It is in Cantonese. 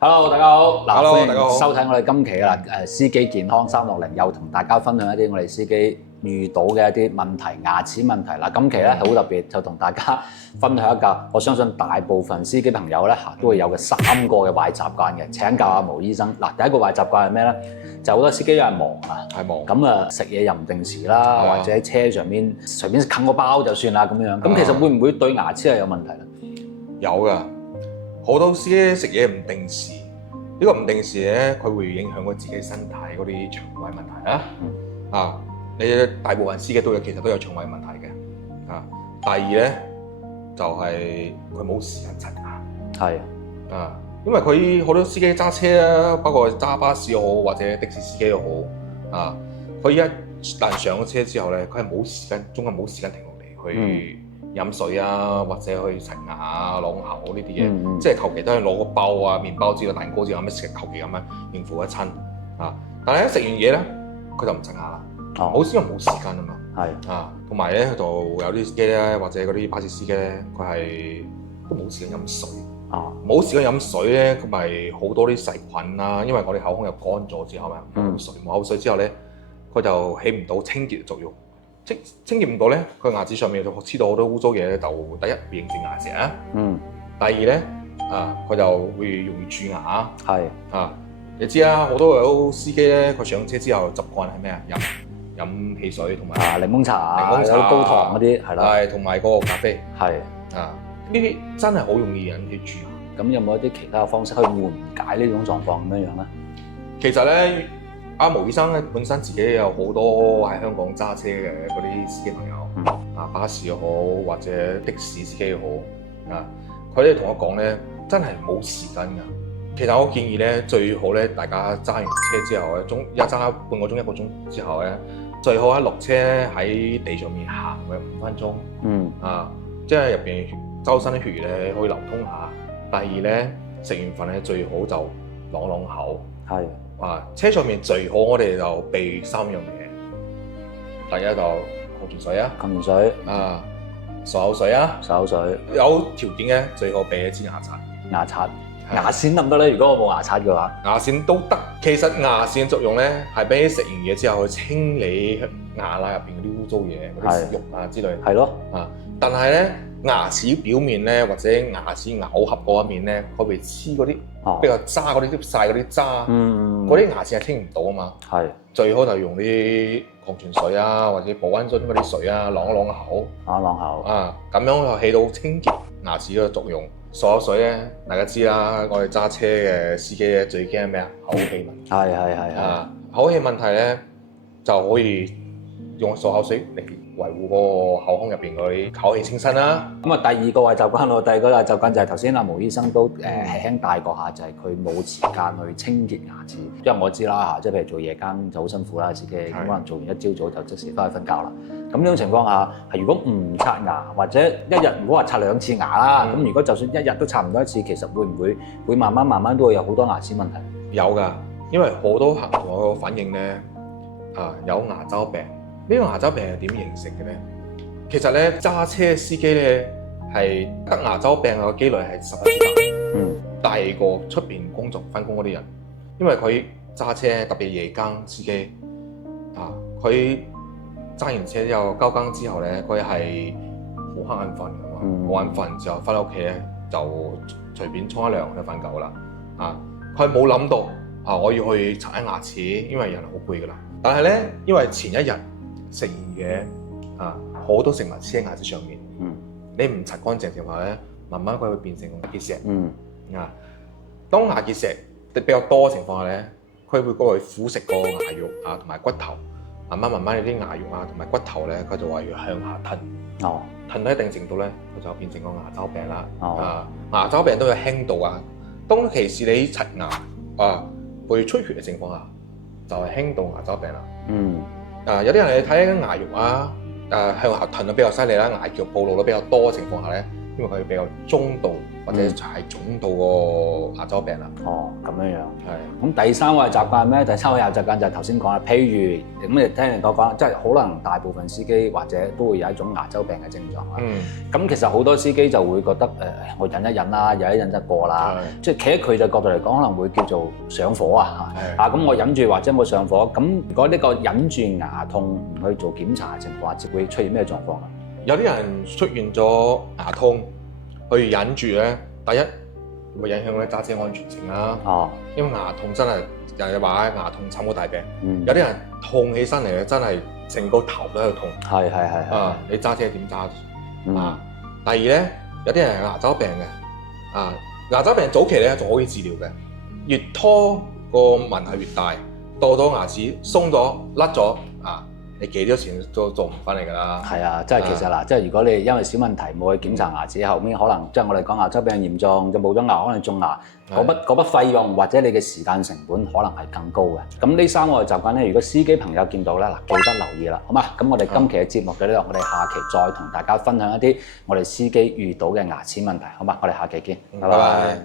Hello，大家好。嗱， Hello，歡大家好迎收睇我哋今期嘅司機健康360，又同大家分享一啲我哋司機遇到嘅一啲問題，牙齒問題啦。今期咧好特別，就同大家分享一個我相信大部分司機朋友咧都會有嘅3個嘅壞習慣嘅。請教阿毛醫生。嗱，第一個壞習慣係咩咧？就好多司機因為忙啊，係忙咁啊食嘢又唔定時啦，或者喺車上面隨便啃個包就算啦咁樣。咁其實會唔會對牙齒係有問題咧？有㗎，好多司機食嘢唔定時，呢個唔定時咧，佢會影響佢自己身體嗰啲腸胃問題啊。啊，你大部分司機其實都有腸胃問題嘅。啊，第二咧就係佢冇時間刷牙。係啊，因為佢好多司機揸車啊，包括揸巴士又好或者的士司機又好，啊，佢一旦上咗車之後咧，佢係冇時間，中間冇時間停落嚟去飲水啊，或者去刷牙啊、啷口呢啲嘢，即係求其都係攞個包啊、麵包之類、蛋糕之類咁樣食，求其咁樣應付一餐啊。但係一食完嘢咧，佢就唔刷牙啦，冇因為冇時間啊嘛。係啊，同埋咧，佢就有啲司機咧，或者嗰啲巴士司機咧，佢係都冇時間飲水。冇時間飲水咧，佢咪好多啲細菌啦。因為我哋口腔又乾咗之後咧，冇口水之後咧，佢就起唔到清潔嘅作用。清潔唔到咧，佢牙齒上面就黐到好多污糟嘢咧，就第一會形成牙石啊。第二咧，佢就會容易蛀牙。係你知啊，好多有司機咧，佢上車之後習慣係咩啊？飲汽水同埋檸檬茶、高糖嗰啲係啦，係同埋嗰個咖啡係呢啲真係好容易引起蛀牙。咁有冇一啲其他嘅方式去緩解呢種狀況咁樣樣咧？其實咧，阿毛醫生咧本身自己有好多喺香港揸車嘅嗰啲司機朋友，巴士又好或者的士司機又好，佢哋同我講咧，真係冇時間㗎。其實我建議咧，最好咧，大家揸完車之後咧，揸半個鐘、1個鐘之後咧，最好喺落車喺地上面行嘅5分鐘，即係入邊周身啲血咧可以流通下。第二咧，食完飯咧最好就啷口。車上面最好我哋就備3樣嘢。第一就礦泉水啊，漱口水啊，有條件嘅最好備一支牙刷。牙線得唔得咧？如果我冇牙刷嘅話，牙線都得。其實牙線嘅作用咧，係俾你食完嘢之後去清理牙罅入邊嗰啲污糟嘢、嗰啲肉啊之類。係咯。但係咧，牙齒表面咧，或者牙齒咬合嗰一面咧，佢會黐嗰啲比較渣嗰啲啲曬嗰啲渣，嗰啲牙線係清唔到啊嘛。最好就用啲礦泉水啊，或者保溫樽嗰啲水啊，啷口。咁樣就起到清潔牙齒嘅作用。漱口水咧，大家知啦，我哋揸車嘅司機咧最驚咩啊？口氣問題。口氣問題咧就可以用漱口水嚟維護個口腔入邊嗰啲口氣清新啦。咁啊，第二個壞習慣咯，第二個壞習慣就係頭先阿毛醫生都輕輕帶過下，就係佢冇時間去清潔牙齒。因為我知啦嚇，即係譬如做夜間就好辛苦啦，司機咁可能做完一朝早就即時翻去瞓覺啦。咁呢種情況下，係如果唔刷牙或者一日唔好話刷2次牙啦，咁如果就算一日都刷唔到1次，其實會唔會慢慢都會有好多牙齒問題？有㗎，因為好多客同我反映咧，有牙周病。呢個牙周病係點形成嘅咧？其實咧，揸車司機咧係得牙周病嘅機率係10%大過出邊工作翻工嗰啲人，因為佢揸車特別夜間司機佢揸完車之後交更之後咧，佢係好瞌眼瞓㗎嘛，好眼瞓之後翻到屋企咧就隨便沖一涼就瞓覺啦。佢冇諗到我要去刷牙齒，因為人好攰㗎啦。但係咧，因為前一日食完嘢好多食物黐喺牙齒上面，你唔刷乾淨嘅話咧，慢慢佢會變成牙結石。當牙結石比較多嘅情況下咧，佢會過去腐蝕個牙肉同埋骨頭，慢慢你啲牙肉同埋骨頭咧，佢就話要向下褪，褪到一定程度咧，佢就變成個牙周病啦。牙周病都有輕度啊，當其時你刷牙會出血嘅情況下，就係輕度牙周病啦。有啲人你睇牙肉向下褪得比較犀利啦，牙腳暴露得比較多嘅情況下咧，因為佢比較中度或者係重度個牙周病啦。哦，咁樣樣。係。咁第三個係習慣咩？第三個習慣就係頭先講啦，譬如咁你聽你講，即係可能大部分司機或者都會有一種牙周病嘅症狀啦。咁其實好多司機就會覺得我忍一忍啦，忍一忍就過啦。即係企喺佢嘅角度嚟講，可能會叫做上火啊。咁我忍住或者我上火，咁如果呢個忍住牙痛唔去做檢查嘅情況下，會出現咩狀況啊？有啲人出現咗牙痛，去忍住咧，第一會影響咧揸車安全性啦。因為牙痛真係人哋話牙痛慘過大病。有啲人痛起身嚟咧，真係成個頭都喺度痛。係。你揸車點揸？第二咧，有啲人係牙周病嘅。牙周病早期咧仲可以治療嘅，越拖個問題越大，到牙齒鬆咗、甩咗你幾多錢都做唔翻嚟㗎啦。係啊，即係其實嗱，即係如果你因為小問題冇去檢查牙齒，後面可能即係我哋講牙周病嚴重，就冇咗牙，可能種牙嗰筆費用或者你嘅時間成本可能係更高嘅。咁呢三個習慣咧，如果司機朋友見到咧，記得留意啦，好嘛？咁我哋今期嘅節目到呢度，我哋下期再同大家分享一啲我哋司機遇到嘅牙齒問題，好嘛？我哋下期見，拜拜。